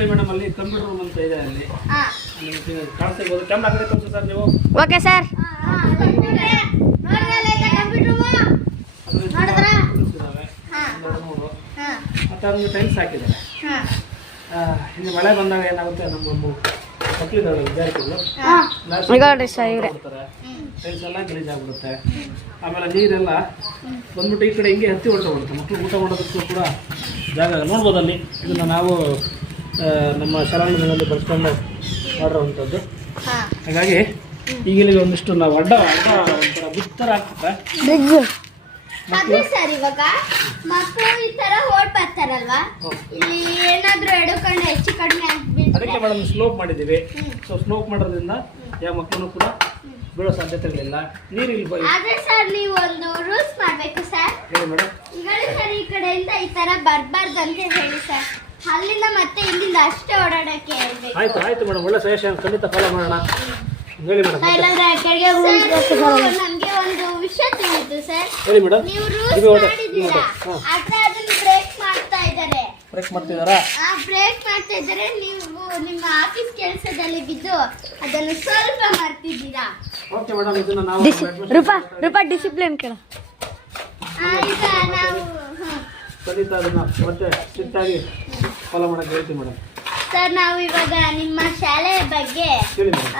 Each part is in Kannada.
ನೋಡಿ ಮೇಡಮ್ ಅಲ್ಲಿ ಕಂಪ್ಯೂಟರ್ ರೂಮ್ ಅಂತ ಇದೆ ಅಲ್ಲಿ. ಹಾ. ನಿಮ್ಗೆ ಕಾಣಿಸ್ತಾ ಇರ್ಬೋದು. ಕ್ಯಾಮ್ರಾ ಕಡೆ ತೋರಿಸಿ ಸರ್ ನೀವು. Okay sir. ಮತ್ತೆ ಅದೊಂದು ಟೈಲ್ಸ್ ಹಾಕಿದ್ದಾರೆ. ಇಲ್ಲಿ ಮಳೆ ಬಂದಾಗ ಏನಾಗುತ್ತೆ? ನಮ್ಮ ಮಕ್ಕಳಿದ್ದಾವೆ ವಿದ್ಯಾರ್ಥಿಗಳು. ಟೈಲ್ಸ್ ಎಲ್ಲ ಗಲೀಜಾಗ್ಬಿಡುತ್ತೆ ಆಮೇಲೆ ನೀರೆಲ್ಲ ಬಂದ್ಬಿಟ್ಟು ಈ ಕಡೆ ಹಿಂಗೆ ಹತ್ತಿ ಹೊರಟೋಗ್ಬಿಡುತ್ತೆ ಮಕ್ಕಳು ಊಟ ಮಾಡೋದಕ್ಕೂ ಕೂಡ ಜಾಗ ನೋಡ್ಬೋದು ಅಲ್ಲಿ ಇದನ್ನು ನಾವು ನಮ್ಮ ಶಾಲಾಂಗಣದಲ್ಲಿ ಬಳಸ್ಕೊಂಡು ಮಾಡಿರುವಂಥದ್ದು ಹಾ. ಹಾಗಾಗಿ ಈಗಿನ ಒಂದಿಷ್ಟು ನಾವು ಅಡ್ಡ ಅಡ್ಡ ಒಂಥರ ಬಿತ್ತರ ಆಗ್ತದೆ. ಅದೇ ಸರ್ ಇವಾಗ. ಮಕ್ಕಳು ಈ ತರ ಓಡ್ ಬರ್ತಾರಲ್ವಾ. ಇಲ್ಲಿ ಏನಾದ್ರೂ ಎಡುಕೊಂಡು ಹೆಚ್ಚು ಕಡಿಮೆ ಅದಕ್ಕೆ ಮೇಡಮ್ ಸ್ಲೋಪ್ ಮಾಡಿದ್ದೀವಿ. ಸೊ ಸ್ಲೋಪ್ ಮಾಡೋದ್ರಿಂದ ಯಾವ ಮಕ್ಕಳು ಕೂಡ ಬೀಳೋ ಸಾಧ್ಯತೆಗಳಿಲ್ಲ. ನೀರು ಇಲ್ಲಿ ಬ- ಆದ್ರೆ ಸರ್ ನೀವು ಒಂದು ರೂಲ್ಸ್ ಮಾಡ್ಬೇಕು ಸರ್. ಹೇಳಿ ಮೇಡಮ್. ಈಗಲೇ ಸರ್ ಈ ಕಡೆಯಿಂದ ಈ ತರ ಬರ್ಬಾರ್ದು ಅಂತ ಹೇಳಿ ಸರ್. ಅಲ್ಲಿಂದ ಮತ್ತೆ ಅಷ್ಟೇ ಓಡಾಡಕ್ಕೆ ಹೇಳ್ಬೇಕು. ಆಯ್ತು ಆಯ್ತು ಮೇಡಮ್. ಒಳ್ಳೆ ಸಜೆಷನ್ ಖಂಡಿತ ಫಾಲೋ ಮಾಡೋಣ. ಹೇಳಿ ಮೇಡಮ್ ಇಲ್ಲಾಂದ್ರೆ ಕೆಳಗೆ ನಮ್ಗೆ ಒಂದು ವಿಷಯ ತಿಳಿತು ಸರ್ ಹೇಳಿ ಮೇಡಮ್. ನೀವು ಇದು ರೂಲ್ಸ್ ಹೊಡೆ ಮಾಡಿದ್ದೀರಾ ಹಾಂ. ಆದ್ರೆ ಅದನ್ನ ಬ್ರೇಕ್ ಮಾಡ್ತಾ ಇದ್ದಾರೆ. ಬ್ರೇಕ್ ಮಾಡ್ತಿದ್ದಾರಾ? ಆ ಬ್ರೇಕ್ ಮಾಡ್ತಾ ಇದ್ದಾರೆ. ನೀವು ನಿಮ್ಮ ಆಫೀಸ್ ಕೆಲಸದಲ್ಲಿ ಬಿದ್ದು ಅದನ್ನು ಸ್ವಲ್ಪ ಮಾಡ್ತಿದ್ದೀರಾ ಓಕೆ ಮೇಡಮ್ ಇದನ್ನ ನಾವು ಡಿಸಿ ರೂಪಾ ರೂಪಾ ಡಿಸಿಪ್ಲಿನ್ ಕೇಳ. ಆ, ಈಗ ನಾವು ಹ್ಮ್. ಖಂಡಿತ ಅದನ್ನ ಮತ್ತೆ ಫಾಲೋ ಮಾಡಕ್ಕೆ ಹೇಳ್ತೀವಿ ಮೇಡಮ್. ಸರ್ ನಾವು ಇವಾಗ ನಿಮ್ಮ ಶಾಲೆಯ ಬಗ್ಗೆ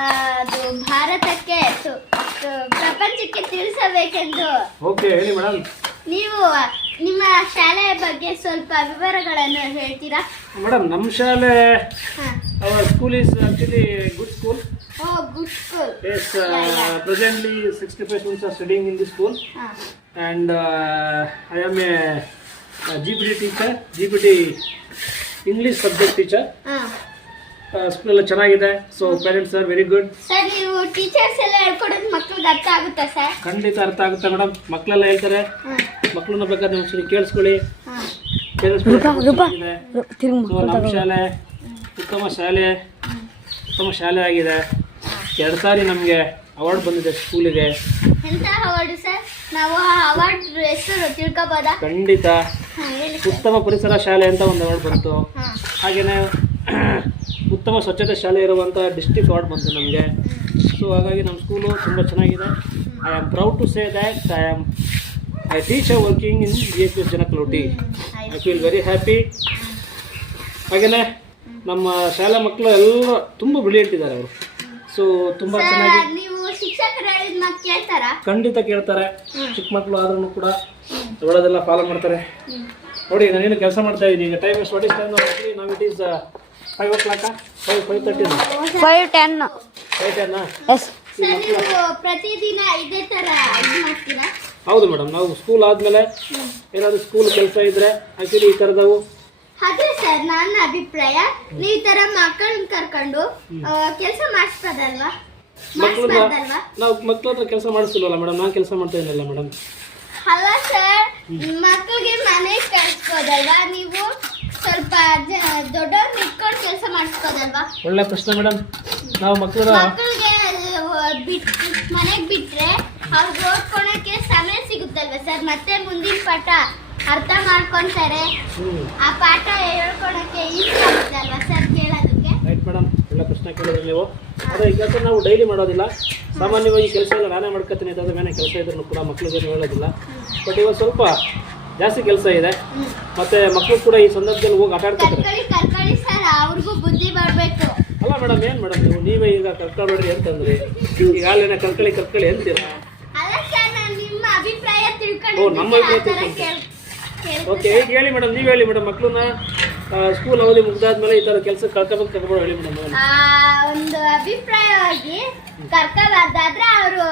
ಅದು ಭಾರತಕ್ಕೆ ಪ್ರಪಂಚಕ್ಕೆ ತಿಳಿಸಬೇಕೆಂದು. ಓಕೆ ಹೇಳಿ ಮೇಡಮ್. ನೀವು ನಿಮ್ಮ ಶಾಲೆಯ ಬಗ್ಗೆ ಸ್ವಲ್ಪ ವಿವರಗಳನ್ನು ಹೇಳ್ತೀರಾ? ಮೇಡಮ್ ನಮ್ಮ ಶಾಲೆ our school is actually good school oh good school yes presently sixty five students are studying in the school and I am a G P T teacher G P T English subject teacher school ಸ್ಕೂಲೆಲ್ಲ ಚೆನ್ನಾಗಿದೆ. So parents are very good sir ನೀವು ಟೀಚರ್ಸ್ ಎಲ್ಲ ಹೇಳ್ಕೊಡೋದು ಮಕ್ಳಿಗೆ ಅರ್ಥ ಆಗುತ್ತಾ ಸರ್ ಖಂಡಿತ ಅರ್ಥ ಆಗುತ್ತೆ ಮೇಡಮ್. ಮಕ್ಕಳೆಲ್ಲ ಹೇಳ್ತಾರೆ. ಮಕ್ಳನ್ನ ಮಕ್ಕಳನ್ನ ಬೇಕಾದ್ರೆ ನೀವು ಒಂದ್ಸರಿ ಕೇಳಿಸ್ಕೊಳ್ಳಿ. ನಮ್ಮ ಶಾಲೆ ಉತ್ತಮ ಶಾಲೆ ಉತ್ತಮ ಶಾಲೆ ಆಗಿದೆ. ಎರಡು ಸಾರಿ ನಮಗೆ ಅವಾರ್ಡ್ ಬಂದಿದೆ ಸ್ಕೂಲಿಗೆ ಎಂತ ಅವಾರ್ಡ್ ಸರ್ ನಾವು ಆ ಅವಾರ್ಡ್ ಹೆಸರು ತಿಳ್ಕೊಬೋದಾ? ಖಂಡಿತ. ಉತ್ತಮ ಪರಿಸರ ಶಾಲೆ ಅಂತ ಒಂದು ಅವಾರ್ಡ್ ಬಂತು. ಹಾಗೇನೆ ಹಾಗೆಯೇ ಉತ್ತಮ ಸ್ವಚ್ಛತೆ ಶಾಲೆ ಇರುವಂಥ ಡಿಸ್ಟಿಕ್ ಅವಾರ್ಡ್ ಬಂತು ನಮಗೆ. ಸೊ ಹಾಗಾಗಿ ನಮ್ಮ ಸ್ಕೂಲು ತುಂಬ ಚೆನ್ನಾಗಿದೆ. I am proud to say that I am a teacher working in B S S Janakaloti I feel very happy ಹಾಗೆಯೇ ನಮ್ಮ ಶಾಲಾ ಮಕ್ಕಳು ಎಲ್ಲ ತುಂಬ ಬ್ರಿಲಿಯಂಟ್ ಇದ್ದಾರೆ ಅವರು. ಸೊ ತುಂಬಾ ಚೆನ್ನಾಗಿ ನೀವು ಶಿಕ್ಷಕರು ಹೇಳಿದ ಮಾತು ಕೇಳ್ತಾರಾ? ಖಂಡಿತ ಕೇಳ್ತಾರೆ. ಚಿಕ್ಕ ಮಕ್ಕಳು ಆದ್ರೂ ಕೂಡ ಒಳ್ಳೆದೆಲ್ಲ ಫಾಲೋ ಮಾಡ್ತಾರೆ. ನೋಡಿ ನಾನೇನು ಕೆಲಸ ಮಾಡ್ತಾ ಇದ್ದೀನಿ ಈಗ ಟೈಮ್ ವಾಟ್ ಇಸ್ ಟೈಮ್ ನಾವು it is five o'clock five five thirty five ten five ಟೆನ್ನಾ ಪ್ರತಿದಿನ ಇದೇ ತರ ಮಾಡ್ತೀರಾ? ಹೌದು ಮೇಡಮ್ ನಾವು ಸ್ಕೂಲ್ ಆದಮೇಲೆ ಏನಾದರೂ ಸ್ಕೂಲ್ ಕೆಲಸ ಇದ್ದರೆ ಆ್ಯಕ್ಚುಲಿ ಈ ಥರದವು ಅದೇ ಸರ್ ನನ್ನ ಅಭಿಪ್ರಾಯ ನೀವು ತರ ಮಕ್ಕಳನ್ನ ಕರ್ಕೊಂಡು ಕೆಲಸ ಮಾಡಿಸ್ಬೋದಲ್ವಾ ಮಾಡಿಸ್ಬಾರ್ದಲ್ವಾ? ನಾವು ಮಕ್ಳ ಹತ್ರ ಕೆಲಸ ಮಾಡಿಸ್ತಿಲ್ವಲ್ಲ ಮೇಡಮ್ ನಾನು ಕೆಲಸ ಮಾಡ್ತಾ ಇದ್ದೀನಲ್ಲ ಮೇಡಮ್ ಅಲ್ಲ ಸರ್? ಮಕ್ಕಳಿಗೆ ಮನೆಗೆ ಕಳಿಸ್ಬೋದಲ್ವಾ? ನೀವು ಸ್ವಲ್ಪ ದೊಡ್ಡವ್ರು ಇಟ್ಕೊಂಡು ಕೆಲಸ ಮಾಡಿಸ್ಬೋದಲ್ವಾ? ಒಳ್ಳೆ ಪ್ರಶ್ನೆ ಮೇಡಮ್ ನಾವು ಮಕ್ಕಳ ಮಕ್ಕಳಿಗೆ ಬಿಟ್ ಮನೆಗೆ ಬಿಟ್ರೆ ಅವ್ರಿಗೆ ಓದ್ಕೊಳಕ್ಕೆ ಸಮಯ ಸಿಗುತ್ತಲ್ವಾ ಸರ್? ಮತ್ತೆ ಮುಂದಿನ ಪಾಠ? ಅರ್ಥ ಮಾಡ್ಕೊಂತಾರೆ. ಆ ಪಾಠ ಹೇಳ್ಕೊಳಕ್ಕೆ ಈಸಿ ಆಗುತ್ತಲ್ವಾ ಸರ್ ಕೇಳೋದಕ್ಕೆ? ರೈಟ್ ಮೇಡಮ್ ಎಲ್ಲ ಪ್ರಶ್ನೆ ಕೇಳಿದ್ರೆ ನೀವು. ಅದೇ ಈ ಕೆಲಸ ನಾವು ಡೈಲಿ ಮಾಡೋದಿಲ್ಲ. ಸಾಮಾನ್ಯವಾಗಿ ಕೆಲಸ ಎಲ್ಲ ನಾನೇ ಮಾಡ್ಕೊತೀನಿ. ಅಂತಂದ್ರೆ ಮೇಲೆ ಕೆಲಸ ಇದ್ರೂ ಕೂಡ ಮಕ್ಳಿಗೆ ಹೇಳೋದಿಲ್ಲ. ಬಟ್ ಇವಾಗ ಸ್ವಲ್ಪ ಜಾಸ್ತಿ ಕೆಲಸ ಇದೆ. ಮತ್ತೆ ಮಕ್ಕಳು ಕೂಡ ಈ ಸಂದರ್ಭದಲ್ಲಿ ಹೋಗಿ ಆಟ ಆಡ್ತಾರೆ ಸರ್ ಅವ್ರಿಗೂ ಬುದ್ಧಿ ಬರಬೇಕು. ಅಲ್ಲ ಮೇಡಮ್ ಏನು ಮೇಡಮ್ ನೀವು? ನೀವೇ ಈಗ ಕರ್ಕೊಂಡ್ರಿ ಅಂತಂದ್ರಿ. ಈಗ ಅಲ್ಲೇನೆ ಕರ್ಕೊಳ್ಳಿ ಕರ್ಕೊಳ್ಳಿ ಅಂತೀರಾ? ಅಲ್ಲ ಸರ್ ನಾನು ನಿಮ್ಮ ಅಭಿಪ್ರಾಯ ಓ, ನಮ್ಮ ಅಭಿಪ್ರಾಯ ಕೇಳ್ ಓಕೆ ಈಗ ಹೇಳಿ ಮೇಡಮ್ ನೀವು ಹೇಳಿ ಮೇಡಮ್ ಮಕ್ಕಳನ್ನ ಸ್ಕೂಲ್ ಅವಧಿ ಮುಗ್ದಾದ್ಮೇಲೆ ಈ ಥರ ಕೆಲಸ ಕರ್ಕೋಬೇಕು ಕರ್ಕೊಂಡು ಹೇಳಿ ಮೇಡಮ್ ಆ, ಒಂದು ಅಭಿಪ್ರಾಯವಾಗಿ ಕರ್ಕೋಬಾರ್ದಾದ್ರೆ ಅವರು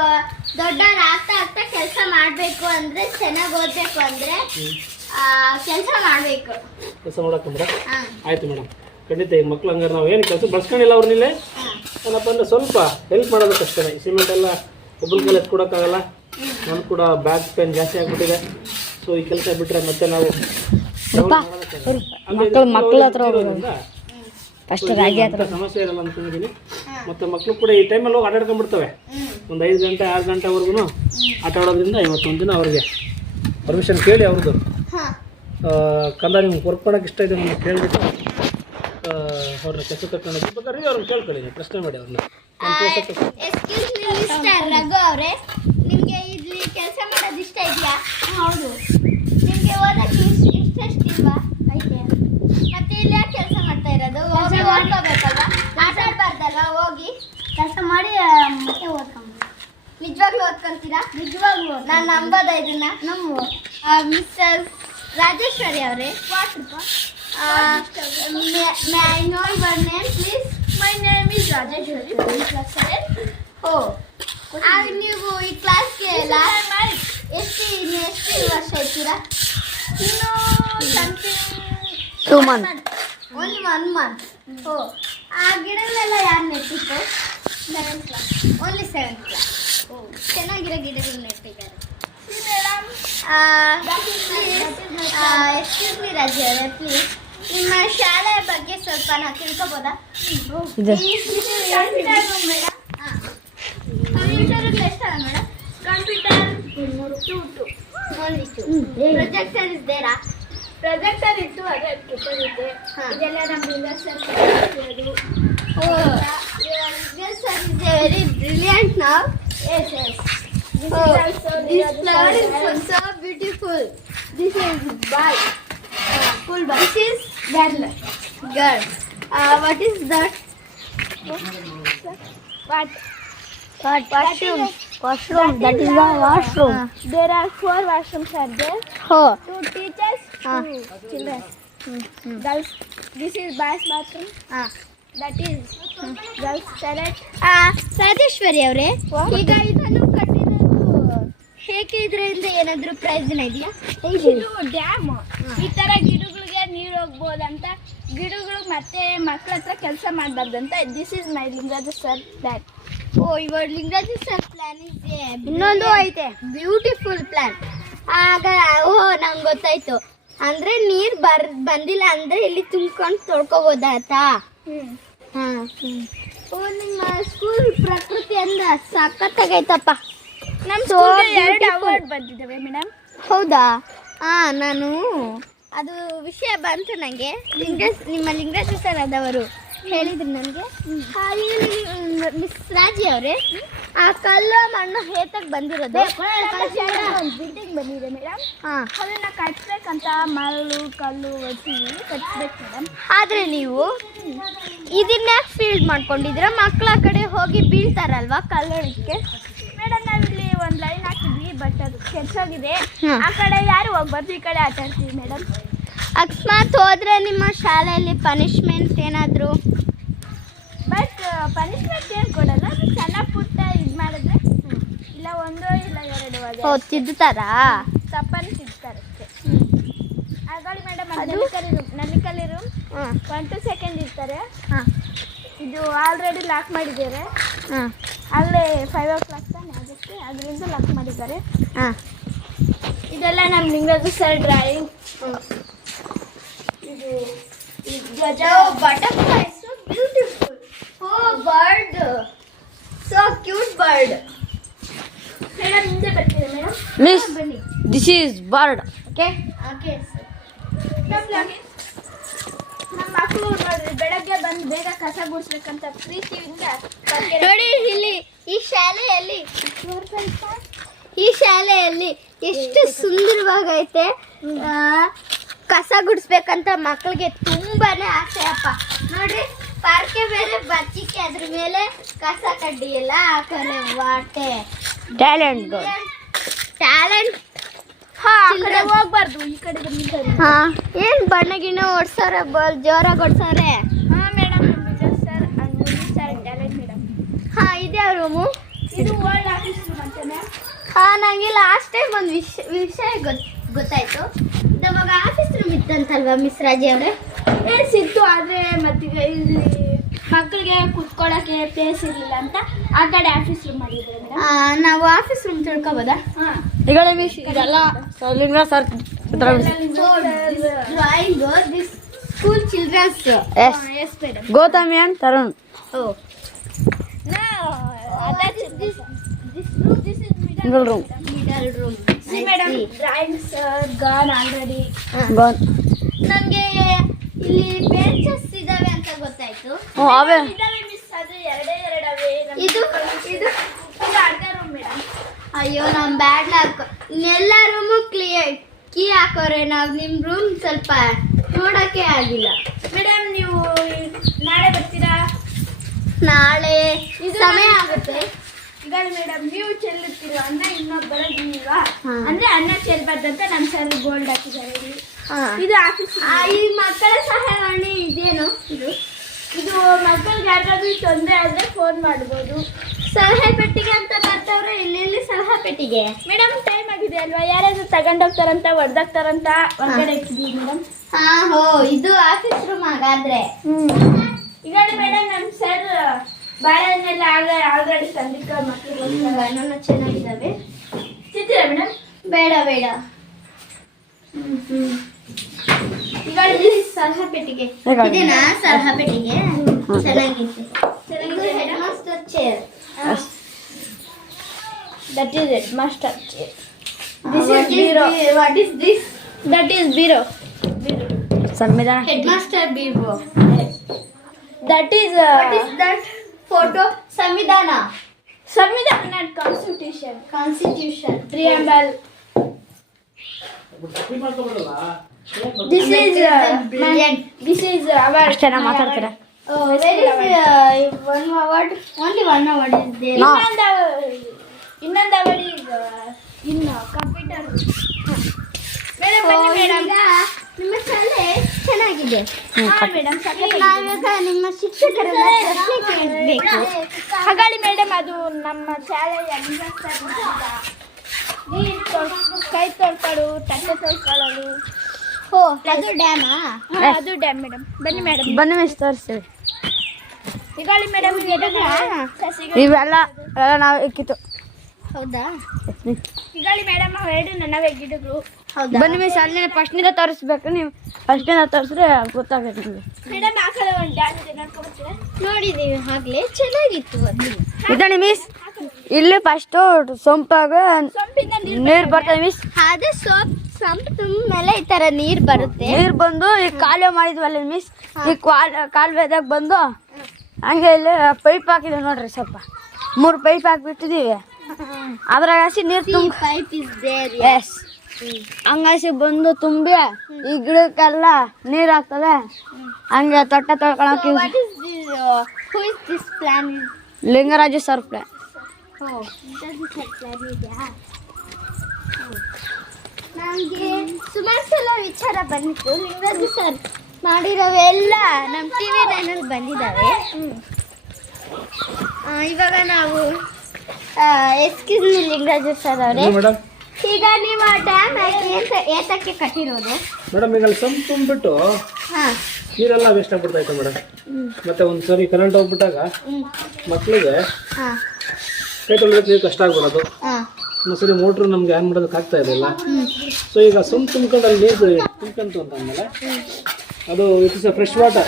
ದೊಡ್ಡವ್ರು ಆಗ್ತಾ ಆಗ್ತಾ ಕೆಲಸ ಮಾಡಬೇಕು ಅಂದ್ರೆ ಚೆನ್ನಾಗಿ ಓದ್ಬೇಕು ಅಂದ್ರೆ ಕೆಲಸ ಮಾಡಬೇಕು. ಕೆಲಸ ಮಾಡೋಕ್ಕಂದ್ರೆ ಆಯ್ತು ಮೇಡಮ್ ಖಂಡಿತ ಈಗ ಮಕ್ಳು ಹಂಗಾರೆ ನಾವು ಏನು ಕೆಲಸ ಬಳಸ್ಕೊಂಡಿಲ್ಲ ಅವ್ರನ್ನಿಲ್ಲೇ ಏನಪ್ಪ ಅಂದ್ರೆ ಸ್ವಲ್ಪ ಹೆಲ್ಪ್ ಮಾಡೋದಕ್ಕಷ್ಟೇ ಸಿಮೆಂಟ್ ಎಲ್ಲ ಒಬ್ಬನ ಕೈಲಿ ಎತ್ಕೊಡೋಕ್ಕಾಗಲ್ಲ. ನಾನು ಕೂಡ ಬ್ಯಾಕ್ ಪೇನ್ ಜಾಸ್ತಿ ಆಗಿಬಿಟ್ಟಿದೆ. ಸೊ ಈ ಕೆಲಸ ಬಿಟ್ಟರೆ ಮತ್ತೆ ನಾವು ಮಕ್ಕಳು ಮಕ್ಕಳ ಹತ್ರ ಫಸ್ಟ್ ರಾಗಿ ಹತ್ರ. ಅಂತ ಸಮಸ್ಯೆ ಇರಲ್ಲ ಅನ್ಕೊಂಡಿದ್ದೀನಿ ಮತ್ತೆ ಮಕ್ಕಳು ಕೂಡ ಈ ಟೈಮಲ್ಲಿ ಹೋಗಿ ಆಟಾಡ್ಕೊಂಡ್ಬಿಡ್ತವೆ. ಒಂದು ಐದು ಗಂಟೆ ಆರು ಗಂಟೆವರೆಗೂ ಆಟ ಆಡೋದ್ರಿಂದ ಇವತ್ತೊಂದು ದಿನ ಅವ್ರಿಗೆ ಪರ್ಮಿಷನ್ ಕೇಳಿ ಅವ್ರದ್ದು ಹಾಂ. ಕಂದ ನಿಮ್ಗೆ ವರ್ಕ್ ಮಾಡೋಕೆ ಇಷ್ಟ ಇದೆ ನಿಮ್ಗೆ ಕೇಳಿಬಿಟ್ಟು ಅವ್ರನ್ನ ಕೆಲಸ ಕರ್ಕೊಂಡು ಬೇಕಾದ್ರೆ ಅವ್ರನ್ನ ಕೇಳ್ಕೊಳ್ಳಿ ನೀವು ಪ್ರಶ್ನೆ ಮಾಡಿ ಅವ್ರನ್ನ ನಾನು ಕೆಲಸ ಕರ್ಕೊಂಡು ಎಕ್ಸ್ಕ್ಯೂಸ್ ಮೀ ಮಿಸ್ಟರ್ ರಘು ಅವರೇ. ನಿಮಗೆ ಇಲ್ಲಿ ಕೆಲಸ ಮಾಡೋದು ಇಷ್ಟ ಇದೆಯಾ? ಹೌದು. ನಿಮಗೆ ಓದಕ್ಕೆ ಇಷ್ಟ ಇಂಟ್ರೆಸ್ಟ್ ಇಲ್ವಾ? ಐತೆ. ಮತ್ತೆ ಇಲ್ಲಿ ಯಾಕೆ ಕೆಲಸ ಮಾಡ್ತಾ ಇರೋದು? ಹೋಗಿ ಓದ್ಕೋಬೇಕಲ್ವಾ? ಆಟ ಆಡ್ಬಾರ್ದಲ್ಲ ಹೋಗಿ. ಕೆಲಸ ಮಾಡಿ ಮತ್ತೆ ಓದ್ಕೊಂಡು. ನಿಜವಾಗ್ಲೂ ಓದ್ಕೊಂತೀರಾ ನಿಜವಾಗ್ಲೂ ನಾನು ನಂಬೋದ ಇದನ್ನ? ನಮ್ಮ ಮಿಸ್ಟರ್ ರಾಜೇಶ್ವರಿ ಅವರೇ. May I know your name please my name is Rajeshwari. Oh ಆಗ ನೀವು ಈ ಕ್ಲಾಸ್ಗೆ ಲಾಸ್ಟ್ ಇನ್ನು ಎಷ್ಟು ವರ್ಷ ಇರ್ತೀರಾ ಇನ್ನು ಟೂ ಮಂತ್ ಒಂದು ಒನ್ ಮಂತ್ ಓ ಆ ಗಿಡಗಳೆಲ್ಲ ಯಾರು ನೆಟ್ಟಿತ್ತು seventh class only seventh class oh ಚೆನ್ನಾಗಿರೋ ಗಿಡಗಳು ನೆಟ್ಟಿದ್ದಾರೆ. ಎಕ್ಸ್ಕ್ಯೂಸ್ ಮೀ ರಾಜಿ ಅವರೇ ಪ್ಲೀಸ್ ನಿಮ್ಮ ಶಾಲೆಯ ಬಗ್ಗೆ ಸ್ವಲ್ಪ ನಾವು ತಿಳ್ಕೊಬೋದಾ. Computer ಎಷ್ಟಲ್ಲ madam? Computer two two only two projector is Dera projector ಇತ್ತು ಅದೇ ಪ್ರಿಪೇರ್ ಇದೆ ಇದೆಲ್ಲ ನಮ್ಮ builder sir oh builder sir is very brilliant ನಾವ್ yes yes Oh, this flower is so beautiful. This is boy. Uh, full boy. This is girl. Girl. Uh, what is that? Washroom. That, That is the washroom. Uh, There are four washrooms are there. Oh. Two teachers, uh, two children. Girls. This is boys bathroom. Ah. That is girls toilet. Rajeshwari ಅವರೇ ಈಗ ಇದನ್ನು ಕಟ್ಟಿರೋದು ಹೇಗೆ ಇದರಿಂದ ಏನಾದರೂ ಪ್ರಯೋಜನ ಇದೆಯಾ ಇದು ಡ್ಯಾಮ್ ಈ ತರ ಗಿಡಗಳಿಗೆ ನೀರು ಹೋಗ್ಬೋದಂತ ಗಿಡಗಳು ಮತ್ತೆ ಮಕ್ಕಳ ಹತ್ರ ಕೆಲಸ ಮಾಡಬಾರ್ದಂತ this is my Lingaraja sir plan oh ಇವಾಗ ಲಿಂಗರಾಜ ಸರ್ ಪ್ಲಾನ್ ಇದೆ. ಇನ್ನೊಂದು ಐತೆ. ಬ್ಯೂಟಿಫುಲ್ ಪ್ಲಾನ್ ಆಗ ಓ ನಂಗೆ ಗೊತ್ತಾಯ್ತು. ಅಂದ್ರೆ ನೀರ್ ಬರ್ ಬಂದಿಲ್ಲ ಅಂದ್ರೆ ಇಲ್ಲಿ ತುಂಬ್ಕೊಂಡು ತೊಳ್ಕೊಬೋದಾತಾ? ಹಾ ಓ ನಿಮ್ಮ ಸ್ಕೂಲ್ ಪ್ರಕೃತಿ ಅಂದ ಸಖತ್ತಾಗೈತಪ್ಪ. ನಮ್ಮ ಎರಡು ಅವಾರ್ಡ್ ಬಂದಿದ್ದಾವೆ ಮೇಡಮ್ ಹೌದಾ? ಹಾ ನಾನು ಅದು ವಿಷಯ ಬಂತು ನನಗೆ ಲಿಂಗರಾಜ್ ನಿಮ್ಮ ಲಿಂಗ ಸರ್ ಆದವರು. ಹೇಳಿದ್ರು ನನಗೆ. ಮಿಸ್ ರಾಜಿ ಅವರೇ. ಆ ಕಲ್ಲು ಮಣ್ಣು ಹೇತಕ್ಕೆ ಬಂದಿರೋದು? ಬಿಲ್ಡಿಂಗ್ ಬಂದಿದೆ ಮೇಡಮ್. ಹಾಂ. ಅದನ್ನ ಕಟ್ಬೇಕಂತ ಮರಳು ಕಲ್ಲು ಒಟ್ಟಿಗೆ ಕಟ್ಬೇಕು ಮೇಡಮ್. ಆದರೆ ನೀವು ಇದನ್ನ ಫೀಲ್ಡ್ ಮಾಡ್ಕೊಂಡಿದ್ರೆ ಮಕ್ಕಳ ಕಡೆ ಹೋಗಿ ಬೀಳ್ತಾರಲ್ವಾ ಕಲ್ಲೊಳಕ್ಕೆ ಮೇಡಮ್ ನಾವಿಲ್ಲಿ ಒಂದು ಲೈನ್ ಹಾಕಿದ್ವಿ ಬಟ್ ಅದು ಕೆಟ್ಟೋಗಿದೆ. ಆ ಕಡೆ ಯಾರು ಹೋಗ್ಬಾರ್ದು? ಈ ಕಡೆ ಆಟ ಆಡ್ತೀವಿ ಮೇಡಮ್. ಅಕಸ್ಮಾತ್ ಹೋದ್ರೆ ನಿಮ್ಮ ಶಾಲೆಯಲ್ಲಿ ಪನಿಷ್ಮೆಂಟ್ ಏನಾದರೂ? ಬಟ್ ಪನಿಷ್ಮೆಂಟ್ ಏನು ಕೊಡಲ್ಲ ಸಣ್ಣ ಪುಟ್ಟ ಇದು ಮಾಡಿದ್ರೆ ಇಲ್ಲ ಒಂದು ಇಲ್ಲ ಎರಡು ಓ ತಿದ್ದುತ್ತಾರಾ? ತಪ್ಪನ್ನು ಅಷ್ಟೇ. ಹಾಗಾಗಿ ಮೇಡಮ್ ನಲ್ಲಿಕಲ್ಲಿ ರೂಮ್ ಒನ್ ಟು ಸೆಕೆಂಡ್ ಇರ್ತಾರೆ. ಹಾಂ. ಇದು ಆಲ್ರೆಡಿ ಲಾಕ್ ಮಾಡಿದ್ದಾರೆ. ಹಾಂ. ಅಲ್ಲೇ ಫೈವ್ ಓ ಕ್ಲಾಕ್ ತಾನೆ ಅದಕ್ಕೆ ಅದರಿಂದ ಲಾಕ್ ಮಾಡಿದ್ದಾರೆ. ಹಾಂ. ಇದೆಲ್ಲ ನಮ್ಮ ಲಿಂಗದ ಸರ್ ಡ್ರಾಯಿಂಗ್ ಇದು ಗಜ butterfly so beautiful oh bird so cute bird madam ಹಿಂದೆ ಬರ್ತೀರಾ ಮೇಡಮ್ ಮಿಸ್ ಬನ್ನಿ. This is bird okay? Okay ನಮ್ಮ ಮಕ್ಕಳು ನೋಡ್ರಿ ಬೆಳಗ್ಗೆ ಬಂದು ಬೇಗ ಕಸ ಗುಡಿಸ್ಬೇಕಂತ ಪ್ರೀತಿಯಿಂದ ನೋಡಿ ಇಲ್ಲಿ ಈ ಶಾಲೆಯಲ್ಲಿ ಈ ಶಾಲೆಯಲ್ಲಿ ಎಷ್ಟು ಸುಂದರವಾಗೈತೆ. ಆ, ಕಸ ಗುಡಿಸ್ಬೇಕಂತ ಮಕ್ಕಳಿಗೆ ತುಂಬಾನೇ ಆಸೆ ಅಪ್ಪ. ನೋಡ್ರಿ ಪಾರ್ಕೆ ಮೇಲೆ ಬಚ್ಚಿಕೆ ಅದ್ರ ಮೇಲೆ ಕಸ ಕಡ್ಡಿ ಎಲ್ಲ ಹಾಕೋರೆ ವಾಟೆ. ಟ್ಯಾಲೆಂಟ್ ಟ್ಯಾಲೆಂಟ್ ಹಾ ಹೋಗ್ಬಾರ್ದು ಈ ಕಡೆ ಹಾ ಏನ್ ಬಣ್ಣ ಗಿಣ್ಣ ಓಡ್ಸವ್ರೆ ಬಲ್ ಜೋರಾಗಿ ಓಡ್ಸವ್ರೆ ಹಾ madam sir sir talent madam ಹಾ ಇದೆ ರೂಮು ಇದು ಓಲ್ಡ್ ಆಫೀಸ್ ರೂಮ್ ಅಂತಾನೆ ಹಾ ನಂಗೆ ಲಾಸ್ಟ್ ಟೈಮ್ ಒಂದು ವಿಷಯ ವಿಷಯ ಗೊತ್ ಗೊತ್ತಾಯ್ತು. ಇವಾಗ ಆಫೀಸ್ ಮಿಸ್ರಾಜಿ ಇತ್ತಂತಲ್ವಾ ಮಿಸ್ ರಾಜಿ ಅವರೇ? ಪ್ಲೇಸ್ ಇತ್ತು ಆದರೆ ಮತ್ತೀಗ ಇಲ್ಲಿ ಮಕ್ಕಳಿಗೆ ಕುತ್ಕೊಳ್ಳೋಕ್ಕೆ ಪ್ಲೇಸ್ ಇರಲಿಲ್ಲ ಅಂತ ಆ ಕಡೆ ಆಫೀಸ್ ರೂಮ್ ಮಾಡಿದ್ದಾರೆ ಮೇಡಮ್ ನಾವು ಆಫೀಸ್ ರೂಮ್ ತಿಳ್ಕೊಬೋದಾ? ಇದೆಲ್ಲ Linga sir drawing this school childrens yes madam Gautami and Tarun middle, Middle room. Middle room. See, madam. Drawings are gone already. Gone ನನಗೆ ಇಲ್ಲಿ ಬೆಂಚಸ್ ಇದಾವೆ ಅಂತ ಗೊತ್ತಾಯ್ತು. ಹ್ಞೂ ಅವೇ. ಇದು ಇದು. ಅಯ್ಯೋ ನಮ್ ಬ್ಯಾಡ್ ಹಾಕೋ ಇನ್ನೆಲ್ಲ ರೂಮು ಕ್ಲಿಯರ್ ಕೀ ಹಾಕೋರೆ ನಾವ್ ನಿಮ್ ರೂಮ್ ಸ್ವಲ್ಪ ನೋಡಕ್ಕೆ ಆಗಿಲ್ಲ. ಮೇಡಮ್ ನೀವು ನಾಳೆ ಬರ್ತೀರಾ? ನಾಳೆ ಸಮಯ ಆಗುತ್ತೆ. ಈಗ ಮೇಡಮ್ ನೀವು ಚೆಲ್ಲುತ್ತೀರಾ ಅಂದ್ರೆ ಇನ್ನೊಬ್ಬ ಬರೋದಿಲ್ವಾ ಹಾ. ಅಂದ್ರೆ ಅನ್ನ ಚೆಲ್ಬಾರ್ದಂತ ನಮ್ಮ ಸರ್ ಗೋಲ್ಡ್ ಹಾಕಿದ್ದಾರೆ. ಇದು ಈ ಮಕ್ಕಳ ಸಹಾಯವಾಣಿ ಇದೇನು ಇದು. ಇದು ಮಕ್ಕಳಿಗೆ ಯಾರಾದ್ರೂ ತೊಂದರೆ ಆದ್ರೆ ಫೋನ್ ಮಾಡ್ಬೋದು. ಸಲಹೆ ಪೆಟ್ಟಿಗೆ ಅಂತ ಬರ್ತವ್ರೆ ಇಲ್ಲಿ ಇಲ್ಲಿ ಸಲಹೆ ಪೆಟ್ಟಿಗೆ? ಮೇಡಮ್ ಟೈಮ್ ಆಗಿದೆ ಅಲ್ವಾ? ಯಾರಾದ್ರೂ ತಗೊಂಡೋಗ್ತಾರಂತ ಹೊಡೆದಾಗ್ತಾರಂತ ಹೊರಗಡೆ ಇಟ್ಟಿದ್ದೀವಿ ಮೇಡಮ್? ಹಾ ಹೋ ಇದು ಆಫೀಸ್ ರೂಮ್ ಹಾಗಾದ್ರೆ ಈಗ ಮೇಡಮ್ ನಮ್ಮ ಸರ್ ಬಾಳೆಹಣ್ಣೆಲ್ಲ ಆಗ ಆಲ್ರೆಡಿ ತಂದಿಕ್ಕ ಮಕ್ಕಳು ಬಣ್ಣನ ಚೆನ್ನಾಗಿದ್ದಾವೆ. ತಿಂತೀರಾ ಮೇಡಮ್? ಬೇಡ ಬೇಡ. ಹ್ಞೂ ಇಲ್ಲಿ ಸಲಹೆ ಪೆಟ್ಟಿಗೆ ಇದೇನಾ ಸಲಹೆ ಪೆಟ್ಟಿಗೆ ಚೆನ್ನಾಗಿದೆ ಚೆನ್ನಾಗಿದೆ head master chair that is it master this is bureau what is this that is bureau ಸಂವಿಧಾನ head master bureau that is what is that photo ಸಂವಿಧಾನ ಸಂವಿಧಾನ not constitution constitution preamble this is this is our ಅಷ್ಟೇ ನಾ ಮಾತಾಡ್ತಾರೆ? One where is one one award? Only one award is there. No. ಇನ್ನೊಂದು ಇನ್ನೊಂದು ಅವರ್ ಈಗ ಇನ್ನು ಕಂಪ್ಯೂಟರ್ ಮೇಡಮ್ Oh, ಬನ್ನಿ ಮೇಡಮ್ ನಿಮ್ಮ ಶಾಲೆ ಚೆನ್ನಾಗಿದೆ. ಹಾಂ ಮೇಡಮ್ ನಾವಿವಾಗ ನಿಮ್ಮ ಶಿಕ್ಷಕರೆಲ್ಲ ಪ್ರಶ್ನೆ ಕೇಳಬೇಕು. ಹಾಗಾಡಿ ಮೇಡಮ್ ಅದು ನಮ್ಮ ಶಾಲೆಯ ನೀರು ತೊಳ್- ಕೈ ತೊಳ್ಕೊಳ್ಳು ತಟ್ಟೆ ತೊಳ್ಕೊಳ್ಳೋದು ಓ ಅದು ಡ್ಯಾಮಾ ಅದು ಡ್ಯಾಮ್ ಮೇಡಮ್ ಬನ್ನಿ ಮೇಡಮ್ ಬನ್ನಿ ಮಿಸ್ ತೋರಿಸ್ತೀವಿ. ಈಗಾಳಿ ಮೇಡಮ್ ಇವೆಲ್ಲ ಎಲ್ಲ ನಾವು ಇಕ್ಕಿತ್ತು. ಹೌದಾ? ಈಗಾಳಿ ಮೇಡಮ್ ಎರಡು ನನ್ನ ಗಿಡಗಳು. ಬನ್ನಿ ಮಿಸ್ ಅಲ್ಲಿ ಫಸ್ಟ್ನಿಂದ ತೋರಿಸ್ಬೇಕು. ನೀವು ಫಸ್ಟ್ನಿಂದ ತೋರಿಸಿದ್ರೆ ಗೊತ್ತಾಗುತ್ತೆ ನಿಮಗೆ. ನೋಡಿದ್ದೀವಿ ಆಗ್ಲೇ ಚೆನ್ನಾಗಿತ್ತು ಅದು. ಇದ್ದಾನೆ ಮಿಸ್? ಇಲ್ಲಿ ಫಸ್ಟು ಸೊಂಪಾಗ ನೀರು ನೀರು ಬರ್ತದೆ. ಮಿಸ್. ಅದೇ ಸೋಪ್ ಸಂಪ್ ತುಂಬ ಮೇಲೆ ಈ ತರ ನೀರು ಬರುತ್ತೆ. ನೀರು ಬಂದು ಈ ಕಾಲುವೆ ಮಾಡಿದ್ವಲ್ಲ ಮಿಸ್? ಈ ಕಾಲ್ ಕಾಲುವೆದಾಗ ಬಂದು ಹಂಗೆ ಇಲ್ಲಿ ಪೈಪ್ ಹಾಕಿದ್ವಿ ನೋಡ್ರಿ ಸ್ವಲ್ಪ. ಮೂರು ಪೈಪ್ ಹಾಕಿಬಿಟ್ಟಿದ್ದೀವಿ ಅದ್ರಾಗ ಹಸಿ ನೀರು ತುಂಬ ಪೈಪ್ ಇಸ್ ದೇರ್ ಎಸ್ ಹಂಗಾಸಿ ಬಂದು ತುಂಬಿ ಈ ಗಿಡಕ್ಕೆಲ್ಲ ನೀರ್ ಹಾಕ್ತದೆ ಹಂಗೆ ತೊಟ್ಟ ತೊಳ್ಕೊಳಕ್ ಲಿಂಗರಾಜ ಸರ್ ಪ್ಲಾನ್ ನನಗೆ ಸುಮಾರು ಸಲ ವಿಚಾರ ಬಂದಿತ್ತು. ಲಿಂಗರಾಜ ಸರ್ ಮಾಡಿರೋವೆಲ್ಲ ನಮ್ಮ ಟಿ ವಿ ನೈನಲ್ಲಿ ಬಂದಿದ್ದಾವೆ ಆ, ಇವಾಗ ನಾವು ಎಸ್ಕ್ಯೂಸ್ ಮಿ ಲಿಂಗರಾಜು ಸರ್ ಅವರೇ. ಈಗ ನೀವು ಡ್ಯಾಮ್ ಏತಕ್ಕೆ ಕಟ್ಟಿರೋದು? ಮೇಡಮ್ ಈಗ ಅಲ್ಲಿ ಸಂಪ್ ತುಂಬಿಟ್ಟು ಹಾಂ. ನೀರೆಲ್ಲ ವೇಸ್ಟ್ ಆಗ್ಬಿಡ್ತಾ ಇತ್ತು ಮೇಡಮ್. ಮತ್ತೆ ಒಂದು ಸರಿ ಕರೆಂಟ್ ಹೋಗ್ಬಿಟ್ಟಾಗ ಮಕ್ಕಳಿಗೆ ಹಾ. ಕೈ ತೊಳ್ಬೇಕು ನೀರು ಕಷ್ಟ ಆಗ್ಬಿಡೋದು. ಹಾಂ. ಒಂದ್ಸರಿ ಮೋಟ್ರ್ ನಮ್ಗೆ ಆನ್ ಮಾಡೋದಕ್ಕೆ ಆಗ್ತಾ ಇರಲಿಲ್ಲ. ಸೊ ಈಗ ಸುಮ್ ತುಂಬ್ಕೊಂಡು ಅಲ್ಲಿ ನೀರು ತುಂಬ್ಕೊಂತು ಅಂತಂದಮೇಲೆ ಅದು it is a fresh water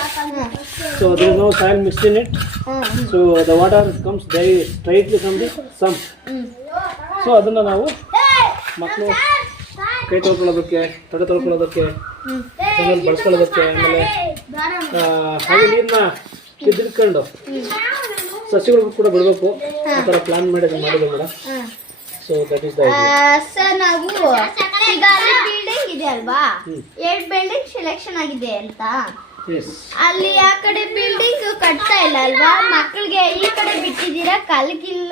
so ಅದು no soil mix in it so the water comes die straightly from the sump so ಅದನ್ನು ನಾವು ಮಕ್ಕಳು ಕೈ ತೊಳ್ಕೊಳ್ಳೋದಕ್ಕೆ ತೊಡೆ ತೊಳ್ಕೊಳ್ಳೋದಕ್ಕೆ ಚೆನ್ನಾಗಿ ಬಳಸ್ಕೊಳ್ಳೋದಕ್ಕೆ ಆಮೇಲೆ ಹಾಗೆ ನೀರನ್ನ ತಿದ್ದಿಟ್ಕೊಂಡು ಸಸಿಗಳಿಗೂ ಕೂಡ ಬಿಡಬೇಕು. ಆ ಥರ ಪ್ಲಾನ್ ಮಾಡಿ ಅದನ್ನು ಮಾಡಿದ್ವಿ ಮೇಡಮ್ ಹಾಂ ಸೊ ದಟ್ ಈಸ್ ಸರ್ ನಾವು ಈಗ ಬಿಲ್ಡಿಂಗ್ ಇದೆ ಅಲ್ವಾ? ಎರಡು ಬಿಲ್ಡಿಂಗ್ ಸೆಲೆಕ್ಷನ್ ಆಗಿದೆ ಅಂತ. ಅಲ್ಲಿ ಆ ಕಡೆ ಬಿಲ್ಡಿಂಗ್ ಕಟ್ತಾ ಇಲ್ಲ ಅಲ್ವಾ? ಮಕ್ಕಳಿಗೆ ಈ ಕಡೆ ಬಿಟ್ಟಿದ್ದೀರಾ? ಕಲ್ಗಿಲ್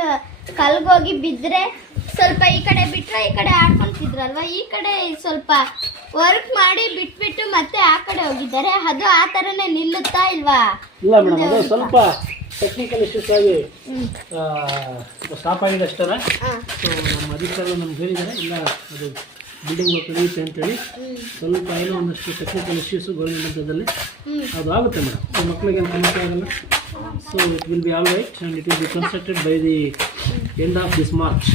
ಕಲ್ಗೋಗಿ ಬಿದ್ರೆ ಸ್ವಲ್ಪ ಈ ಕಡೆ ಬಿಟ್ಟರೆ ಈ ಕಡೆ ಆಡ್ಕೊಂತಿದ್ರಲ್ವ? ಈ ಕಡೆ ಸ್ವಲ್ಪ ವರ್ಕ್ ಮಾಡಿ ಬಿಟ್ಬಿಟ್ಟು ಮತ್ತೆ ಆ ಕಡೆ ಹೋಗಿದ್ದಾರೆ. ಅದು ಆ ಥರನೇ ನಿಲ್ಲುತ್ತಾ ಇಲ್ವಾ? ಇಲ್ಲ ಮೇಡಮ್ ಅದು ಸ್ವಲ್ಪ ಟೆಕ್ನಿಕಲ್ ಇಶ್ಯೂಸ್ ಆಗಿ ಸ್ಟಾಪ್ ಆಗಿದೆ ಅಷ್ಟೇ ಹಾಂ. ಸೊ ನಮ್ಮ ಅಧಿಕಾರಿಗಳು ನಮ್ಗೆ ಹೇಳಿದ್ದಾರೆ. ಇಲ್ಲ ಅದು ಬಿಲ್ಡಿಂಗ್ ಕಳೆಯುತ್ತೆ ಅಂತೇಳಿ. ಸ್ವಲ್ಪ ಏನೋ ಒಂದಷ್ಟು ಟೆಕ್ನಿಕಲ್ ಇಶ್ಯೂಸು ಗೌರ್ಮೆಂಟ್ ಹಂತದಲ್ಲಿ ಅದು ಆಗುತ್ತೆ ಮೇಡಮ್. ಸೊ ಮಕ್ಕಳಿಗೆ ಏನು ಸಮಸ್ಯೆ ಆಗಲ್ಲ. So it will be all right and it will be constructed by the end of this March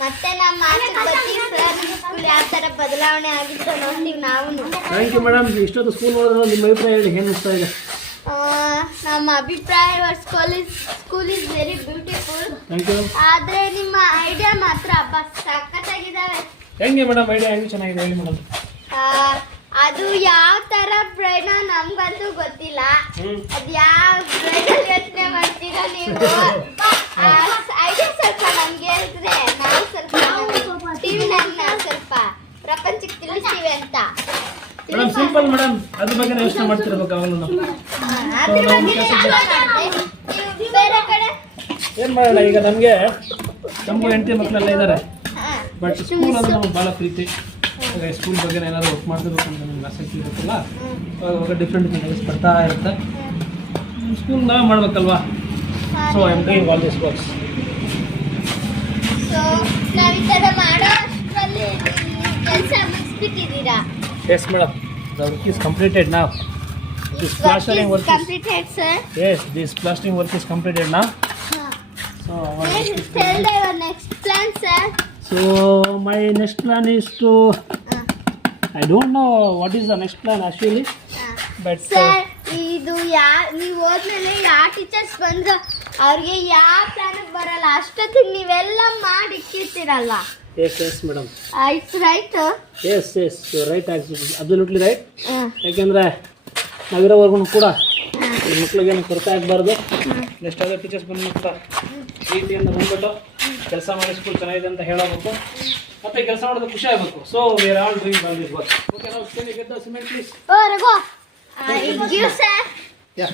ಮತ್ತೆ ನಮ್ಮ ಸ್ಕೂಲ್ ಯಾವ ಥರ ಬದಲಾವಣೆ ಆಗಿತ್ತು ನೋಡ್ತೀವಿ. ನಾವು ಥ್ಯಾಂಕ್ ಯು ಮೇಡಮ್ ಇಷ್ಟೊತ್ತು ಸ್ಕೂಲ್ ನೋಡಿದ್ರೆ ನಿಮ್ಮ ಅಭಿಪ್ರಾಯ ಹೇಳಿ ಏನು ಅನಿಸ್ತಾ ಇದೆ? ಆ, ನಮ್ಮ ಅಭಿಪ್ರಾಯ school is school is very beautiful thank you ಆದ್ರೆ ನಿಮ್ಮ ಐಡಿಯಾ ಮಾತ್ರ ಹಬ್ಬ ಸಖತ್ತಾಗಿದ್ದಾವೆ ಹೆಂಗೆ ಮೇಡಮ್ ಐಡಿಯಾ ಹೆಂಗೆ ಚೆನ್ನಾಗಿದೆ? ಹೇಳಿ ಮೇಡಮ್ ಆ, ಅದು ಯಾವ ತರ ಬ್ರೈನ್ ನಮ್ಗಂತೂ ಗೊತ್ತಿಲ್ಲ. ಅದು ಅದ್ ಯಾವ ಬ್ರೈನ್ ಯೋಚನೆ ಮಾಡ್ತೀರಾ ನೀವು ಐಡಿಯಾ ಸ್ವಲ್ಪ ನಮ್ಗೆ ಹೇಳಿದ್ರೆ ನಾವು ಸ್ವಲ್ಪ ಟಿವಿ ನನ್ನ ಸ್ವಲ್ಪ ಪ್ರಪಂಚಕ್ಕೆ ತಿಳಿಸ್ತೀವಿ ಅಂತ ಮೇಡಮ್ ಸಿಂಪಲ್ ಮೇಡಮ್ ಅದ್ರ ಬಗ್ಗೆ ಯೋಚನೆ ಮಾಡ್ತಿರ್ಬೇಕು ಅವನು. ಏನ್ ಮಾಡೋಣ ಈಗ ನಮಗೆ ನಮ್ಮ ಹೆಂಡತಿ ಮಕ್ಕಳೆಲ್ಲ ಇದ್ದಾರೆ ಬಟ್ ಸ್ಕೂಲ್ ಅಂದ್ರೆ ನಮ್ಗೆ ಭಾಳ ಪ್ರೀತಿ. ಈಗ ಸ್ಕೂಲ್ ಬಗ್ಗೆ ಏನಾದ್ರು ವರ್ಕ್ ಮಾಡ್ತಿರ್ಬೇಕು ಅಂತ ನಮ್ಗೆ ಆಸಕ್ತಿ ಇರುತ್ತಲ್ಲ ಅವಾಗ ಡಿಫ್ರೆಂಟ್ ಡಿಫ್ರೆಂಟ್ ಬರ್ತಾ ಇರುತ್ತೆ. ಸ್ಕೂಲ್ ನಾವೇ ಮಾಡ್ಬೇಕಲ್ವಾ? So I am doing all this works yes madam ತರ ಮಾಡೋ ಅಷ್ಟ್ರಲ್ಲಿ ಕೆಲಸ ಮುಗಿಸ್ಬಿಟ್ಟಿದ್ದೀರಾ yes madam the work is completed ನಾವು This plastering work is- yes this plastering work is completed ನಾ so tell your next plan sir so my next plan is to I don't know what is the next plan actually but sir ಇದು ಯಾ ನೀವು ಹೋದ್ಮೇಲೆ ಯಾವ ಟೀಚರ್ಸ್ ಬಂದ್ರು ಅವ್ರಿಗೆ ಯಾವ ಪ್ಲಾನ್ ಬರಲ್ಲ ಅಷ್ಟೊತ್ತಿಗೆ ನೀವೆಲ್ಲ ಮಾಡಿ ಇಕ್ಕಿರ್ತೀರಲ್ಲ ಎಸ್ ಎಸ್ ಮೇಡಮ್ ಆಯ್ತು right yes yes right actually absolutely right ಯಾಕೆಂದರೆ ನಾವಿರೋವರೆಗೂ ಕೂಡ ಈ ಮಕ್ಳಿಗೆ ಏನು ಕೊರತೆ ಆಗಬಾರ್ದು. ನೆಕ್ಸ್ಟ್ ಅದೇ ಟೀಚರ್ಸ್ ಬಂದು ಕೂಡ ಪ್ರೀತಿಯಿಂದ ಬಂದ್ಬಿಟ್ಟು ಕೆಲಸ ಮಾಡಿ ಸ್ಕೂಲ್ ಚೆನ್ನಾಗಿದೆ ಅಂತ ಹೇಳಬೇಕು. ಮತ್ತೆ ಕೆಲಸ ಮಾಡೋದು ಖುಷಿ ಆಗಬೇಕು. So we are all doing all this work okay ನಾವು cement please oh Raghu. Give sir yeah